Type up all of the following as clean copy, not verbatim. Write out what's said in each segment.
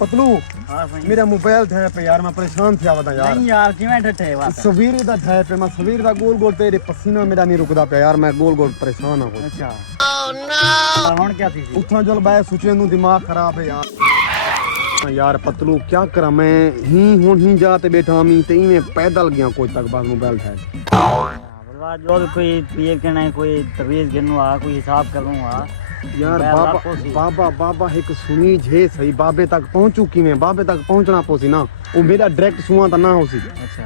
पतलू मेरा मोबाइल थे पे यार मैं परेशान थी आवदा यार। नहीं यार किवें ठठे बात सवेरे दा थे पे मैं सवेरे दा गोल गोल तेरे पसीना मेरा नहीं रुकदा पे यार मैं गोल गोल परेशान हो। अच्छा ओह नो हुन क्या थी उठा जल बाय सोचे नु दिमाग खराब है यार। यार पतलू क्या करा मैं ही जाते बैठा मी ते में पैदल गया कोई तक बाद मोबाइल थे बर्बाद जो कोई पीर के नहीं कोई तवीज गिनू आ कोई हिसाब करूं आ यार बाबा एक सुनी जे सही बाबे तक पहुंचू कि मैं बाबे तक पहुंचना पोसी ना वो मेरा डायरेक्ट सुआ ता ना होसी। अच्छा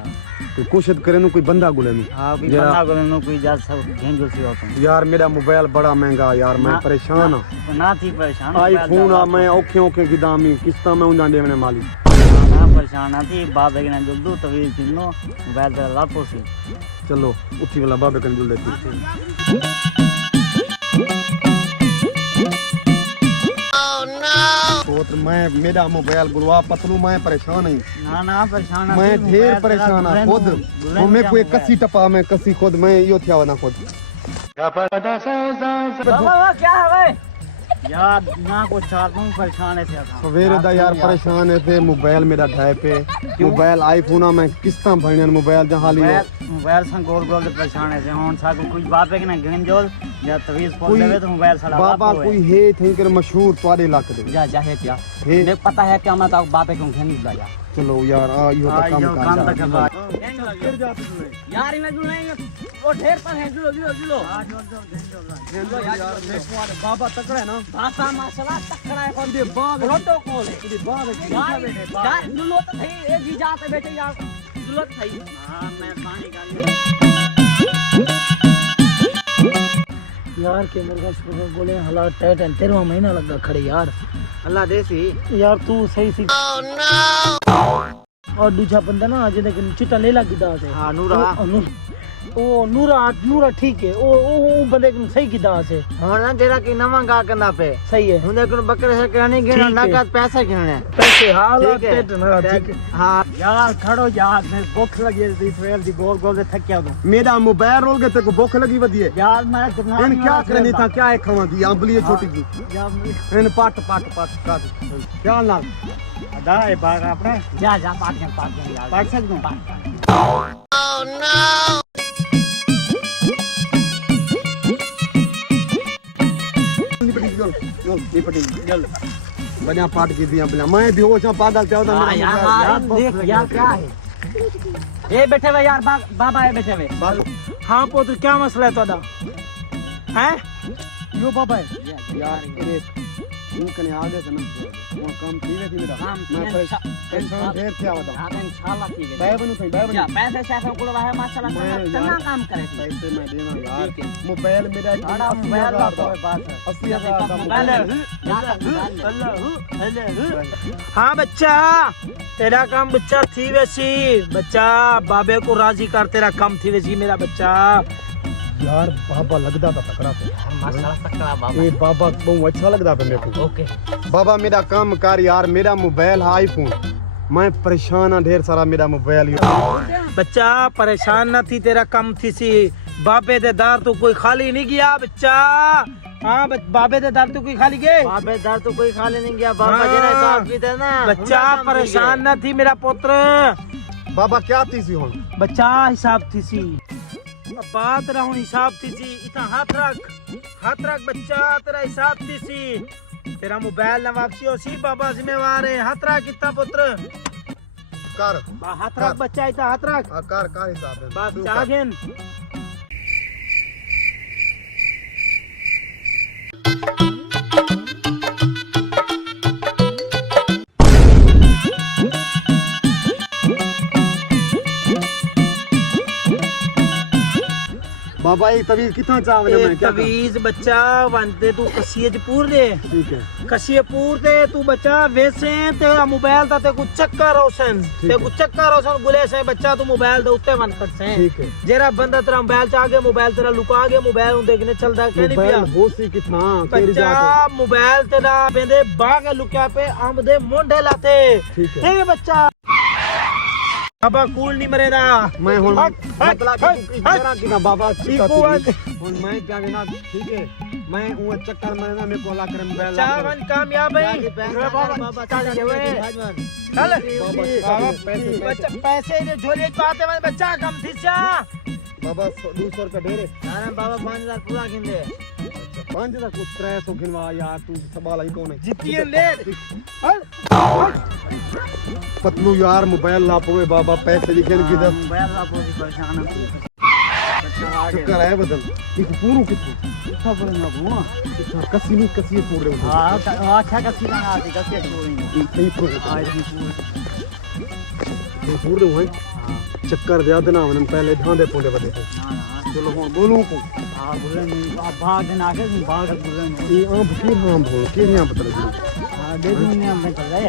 कोई कोशिश करे नु कोई बंदा गुले नु हां कोई बंदा गुले नु कोई जा सब घेंजो सी होता यार मेरा मोबाइल बड़ा महंगा यार मैं परेशान हां ना थी परेशान आईफोन आ मैं औखे गिदामी किस्ता में उंदा देवने माली ना परेशान ना थी बाबे के ना जल्दू तवीज गिनो मोबाइल तेरा लापोसी। चलो उठी वाला बाबे कन जुल देती तो मैं मेरा मोबाइल गुरुआ पतलू मैं परेशान हूं ना परेशान मैं ढेर परेशान हूं खुद मैं कोई कसी टपा मैं कसी खुद मैं यो थिया ना खुद बाबा क्या है भाई यार ना को चार दूं परेशान है थे सवेरे दा यार परेशान है थे मोबाइल मेरा ढाए पे मोबाइल आईफोन में किस्ता भरने मोबाइल जहां लियो मोबाइल संग गोल गोल परेशान है हुन सा कोई बात है कि ना गंजोल या तवीज पोल देवे तो मोबाइल साला बाबा कोई है थे कर मशहूर तवारे इलाके दे जा है क्या मैं पता है कि मैं तो बात क्यों घेन ला यार। चलो यार आ यो काम तक गिर जाते यार मैं जुड़े वो ढेर पर है जुलो हां जो यार बाबा तकड़ा है ना बाबा माशाल्लाह तकड़ा है कौन दे बाग प्रोटोकॉल है दे बाग यार जुलो तो सही एक ही जाते बेटे यार जुलो तो सही हां मैं पानी का यार के मुर्गा सुबह बोले हालात टाइट है 13वां महीना लगा खड़े यार अल्लाह देसी यार तू सही सी ओह नो और दूसरा बंदा ना जिने के चिट्टा ले लगी दास है हां नूरा ओ नूरा ठीक है ओ बंदे को सही की दास है हुन ना तेरा की नवा गा कंदा पे सही है हुने को बकरे से कहने गिनो नगद पैसे गिनने पैसे हालात टाइट ना ठीक है हां यार खड़ो यार मैं भूख लगी थी ट्रेल दी गोल गोल थक गया तू मेरा मोबाइल रोल के तेको भूख लगी वदी है यार मैं कितना इन क्या करनी था क्या है खावा दी अंबली छोटी जी इन पाट का क्या ना अदा है बाग अपना जा पाट के यार पाट सकदू ओह नो चल बढ़िया पाट की दिया बढ़िया मैं बेहोश हूं पागल क्या होता मेरा यार देख यार क्या है ए बैठे हुए यार बाबा है बैठे हुए हां पुत्र क्या मसला है तोदा हैं यो बाबा है यार तू कने आगे से ना वो काम ठीक है मेरा मैं परेशान ढेर क्या होता हां इंशाल्लाह ठीक है बाय बनू जा पैसे शेफ को है माशाल्लाह कितना काम करे पैसे मैं देना यार मोबाइल मेरा बड़ा मोबाइल का बात है 80000 का मोबाइल हां बच्चा तेरा काम बच्चा थी वैसी बच्चा बाबे को राजी कर तेरा काम थी वैसी मेरा बच्चा यार बाबा लगदा था तकड़ा पे माशाल्लाह तकड़ा बाबा ए बाबा बहुत अच्छा लगदा पे मेरे को ओके बाबा मेरा काम कर यार मेरा मोबाइल है आईफोन मैं परेशान हूं ढेर सारा मेरा मोबाइल बच्चा परेशान ना थी तेरा काम थी सी बाबे दे दार तो कोई खाली नहीं गया बच्चा हां बाबे दे दार तो कोई खाली गए बाबे दार तो कोई खाली नहीं गया बाबा जरा हिसाब की दे ना बच्चा परेशान ना थी मेरा पुत्र बाबा क्या थी सी हुन बच्चा हिसाब थी सी बात रहूं हिसाब थी सी इतना हाथ रख बच्चा तेरा हिसाब थी सी तेरा मोबाइल ना वापसी हो सी बाबा जिम्मेवार है हाथ रख कितना पुत्र कर हाथ रख बच्चा इतना हाथ रख कर हिसाब है बस जागेन बाबा एक तवीज कितना चावले मैं क्या तवीज बच्चा वंदे तू कसिए पूर दे ठीक है कसिए पूर दे तू बच्चा वैसे तेरा मोबाइल ता ते कुछ चक्कर रोशन गुले से बच्चा तू मोबाइल दे उत्ते वन कर से ठीक है जेरा बंदा तेरा मोबाइल चा के मोबाइल तेरा लुका के मोबाइल देखने चलदा के नहीं पिया होसी कितना बच्चा मोबाइल तेरा बेंदे बाग लुका पे आम दे मोंडे लाते ठीक है बच्चा बाबा कूल नहीं मरेगा मैं हुन मतलब कि बाबा ठीक हुन मैं क्या देना ठीक है मैं वो चक्कर में ना मेरे को अल्लाह करे मोबाइल ला चावन कामयाब है बाबा चल गए चल बाबा बच्चा पैसे ने झोले पाते में बच्चा कम थी चा बाबा 200 रुपए ढेरे ना बाबा 5000 पूरा गिनदे 5000 कुछ 300 गिनवा यार तू सवाल ही कौन है जितिए ले पतलू यार मोबाइल ला पोए बाबा पैसे लिखे न किधर मोबाइल आप परेशान चक्कर है बदल एक पूरू कितु खबर ना हुआ कसी नहीं कसी पूर रहे हो हां अच्छा का सीधा ना आती कसी पूरी नहीं पूर आज की पूरी पूर रहे हो चक्कर दे देना हमने पहले धांधे पोंडे बदे हां चलो हुन बोलूं को हां बोले नहीं आप भाग ना के भाग बोले नहीं ये आम फिर हां बोल के यहां पता लगी हां दे दूंगी हम चल रहे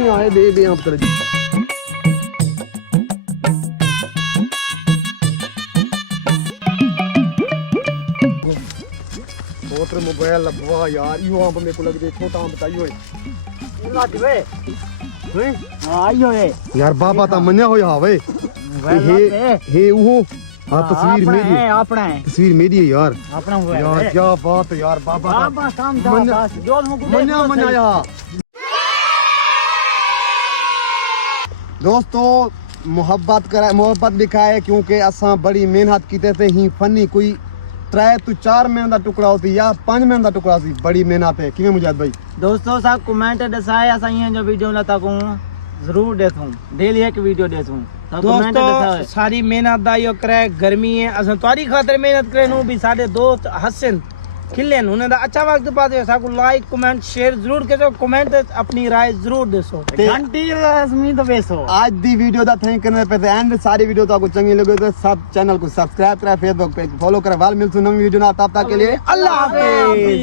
ये आए दे यहां पता लगी छोटे मोबाइल लगवा यार यो आम मेरे को लग दे छोटा आम बताइयो ना दिवे आइयो है यार बाबा ता मन्या हो यावे हे वो हां तस्वीर मेरी है अपना है तस्वीर मेरी है यार अपना हुआ यार है क्या बात है यार बाबा बाबा काम था बस जो हमको मन्या यार दोस्तों मोहब्बत दिखाए क्योंकि असा बड़ी मेहनत कीते थे ही फनी कोई 3 तो 4 महीने का टुकड़ा होती या 5 महीने का टुकड़ा होती बड़ी मेहनत है किवें मुजाहिद भाई दोस्तों सब कमेंट दसाए असा ये जो वीडियो लता को जरूर देथूं डेली एक वीडियो देथूं सब कमेंट दोस्तों दसाए सारी मेहनत दा यो करे गर्मी है अस तुम्हारी खातिर मेहनत करे नु भी साडे दोस्त हसन खिलन उन्हें दा अच्छा वक्त पाते साकू लाइक कमेंट शेयर जरूर करो कमेंट अपनी राय जरूर दसो घंटी रस्मी तो बेसो आज दी वीडियो दा थैंक करने पे एंड सारी वीडियो तो आपको चंगी लगे तो सब चैनल को सब्सक्राइब करें फेसबुक पे फॉलो करें वाल मिलसू नई वीडियो ना तब तक के लिए अल्लाह हाफिज।